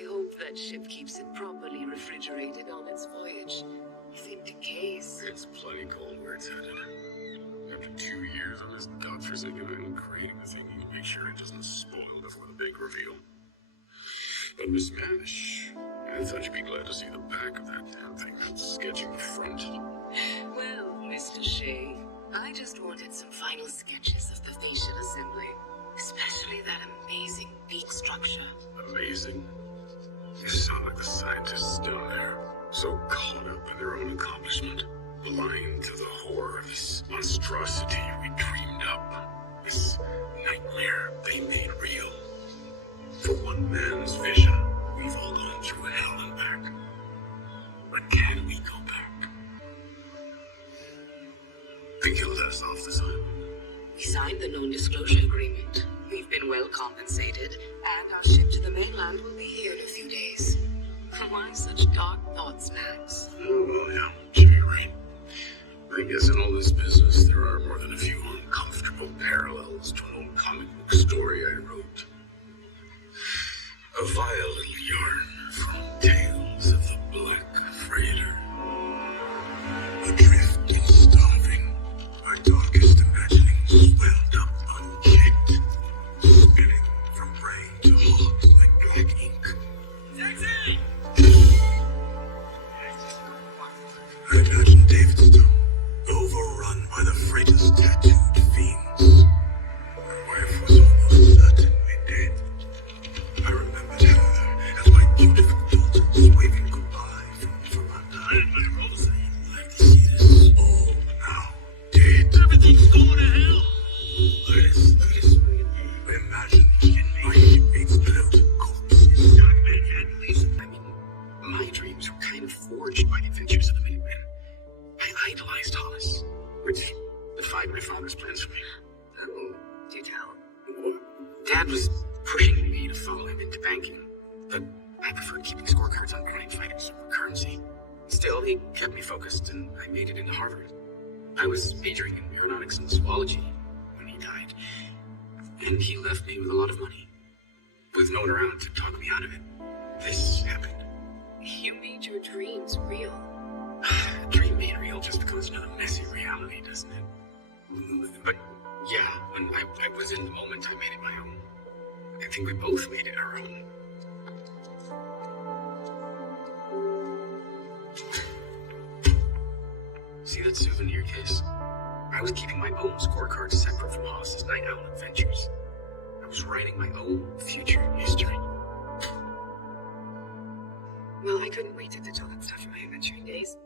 I hope that ship keeps it properly refrigerated on its voyage. If it decays... It's plenty cold where it's headed. After 2 years on this godforsaken island, creating the thing to make sure it doesn't spoil before the big reveal. But Miss Manish, I thought you'd be glad to see the back of that damn thing, sketching the front. Well, Mr. Shea, I just wanted some final sketches of the facial assembly. Especially that amazing beak structure. Amazing? You sound like the scientists down there, so caught up in their own accomplishment, blind to the horror of this monstrosity we dreamed up. This nightmare they made real. For one man's vision, we've all gone through hell and back. But can we go back? They killed us off the sun. We signed the non-disclosure agreement. We've been well compensated, and our ship to the mainland will be here in a few days. Why such dark thoughts, Max? Oh, well, yeah, you're right. I guess in all this business, there are more than a few uncomfortable parallels to an old comic book story I wrote. A vile little yarn from Tales of the Black Freighter. Adrift and starving, our darkest imaginings swelled up unchecked, spinning from brain to heart like black ink. Taxi! I imagined Davidstown, overrun by the freighter's tattooed fiends. My wife was almost certainly dead. I remembered her as my beautiful daughter waving goodbye from the veranda. I'd like to see this all now. Dead. Everything's going to hell. Let's imagine my exploded corpses. I mean, my dreams were kind of forged by the adventures of the Minutemen. I idolized Hollis, which defied my father's plans for me. Oh, do tell. Dad was pushing me to follow him into banking, but I preferred keeping scorecards on crime fighters over currency. Still, he kept me focused, and I made it into Harvard. I was majoring in aeronautics and zoology when he died, and he left me with a lot of money. With no one around to talk me out of it, this happened. You made your dreams real. A dream made real just becomes another messy reality, doesn't it? But yeah, when I was in the moment, I made it my own. I think we both made it our own. See that souvenir case? I was keeping my own scorecard separate from Hollis's Night Owl adventures. I was writing my own future history. Well, I couldn't wait to ditch all that stuff from my adventuring days.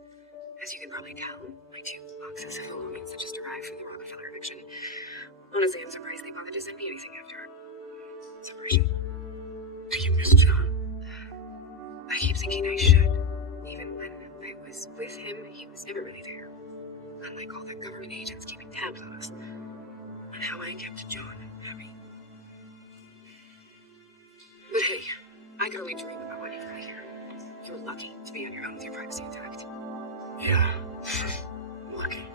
As you can probably tell, my 2 boxes of belongings that just arrived from the Rockefeller eviction. Honestly, I'm surprised they bothered to send me anything after our separation. Do you miss John? I keep thinking I should. Even when I was with him, he was never really there. Unlike all the government agents keeping tabs on us. And how I kept John happy. But hey, I could only dream about when you got here. You're lucky to be on your own with your privacy intact. Yeah. Lucky.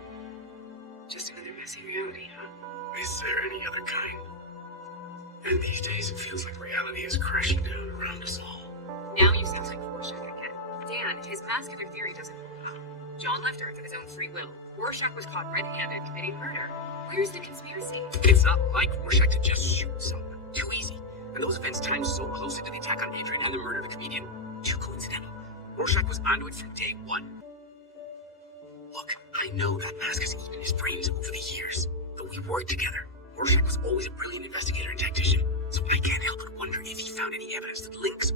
Just another messy reality, huh? Is there any other kind? And these days it feels like reality is crashing down around us all. Now you sound like Rorschach again. Dan, his vascular theory doesn't hold up. John left Earth of his own free will. Rorschach was caught red-handed committing murder. Where's the conspiracy? It's not like Rorschach to just shoot someone. Too easy. And those events timed so closely to the attack on Adrian and the murder of the comedian. Too coincidental. Rorschach was onto it from day one. Look, I know that mask has eaten his brains over the years, but we worked together. Rorschach was always a brilliant investigator and tactician, so I can't help but wonder if he found any evidence that links